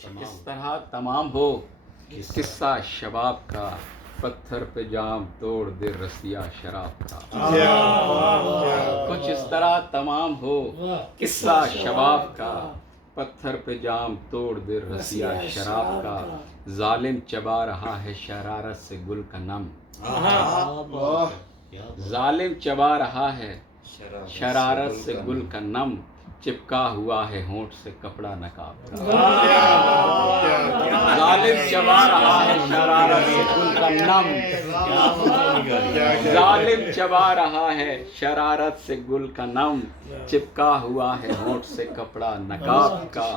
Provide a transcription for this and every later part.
اس طرح تمام ہو قصہ شباب کا، پتھر پہ جام توڑ دے رسیا شراب کا۔ کچھ اس طرح تمام ہو قصہ شباب کا، پتھر پہ جام توڑ دے رسیا شراب کا۔ ظالم چبا رہا ہے شرارت سے گل کا نم، ظالم چبا رہا ہے شرارت سے گل کا نم، چپکا ہوا ہے ہونٹ سے کپڑا نقاب کا۔ ظالم چبا رہا ہے شرارت سے گل کا نم، ظالم چبا رہا ہے شرارت سے گل کا نم، چپکا ہوا ہے ہونٹ سے کپڑا نقاب کا۔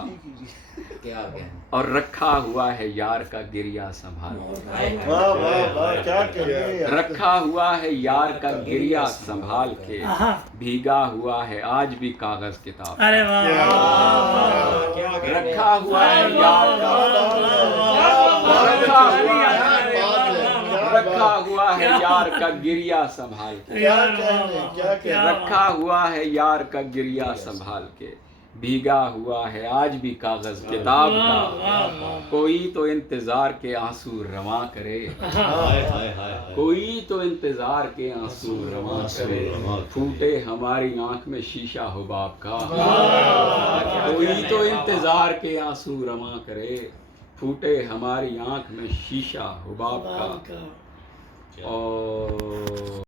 اور رکھا ہوا ہے یار کا گریہ سنبھال کے، رکھا ہوا ہے یار کا گریہ سنبھال کے، بھیگا ہوا ہے آج بھی کاغذ کتاب، رکھا ہوا ہے یار کا، رکھا ہوا ہے یار کا گریہ سنبھال کے، رکھا ہوا ہے یار کا گریہ سنبھال کے، بھیگا ہوا ہے آج بھی کاغذ کتاب کا۔ کوئی تو انتظار کے آنسو رواں کرے، کوئی تو انتظار کے آنسو رواں کرے، پھوٹے ہماری آنکھ میں شیشہ حباب کا۔ کوئی تو انتظار کے آنسو رواں کرے، پھوٹے ہماری آنکھ میں شیشہ حباب کا۔ اور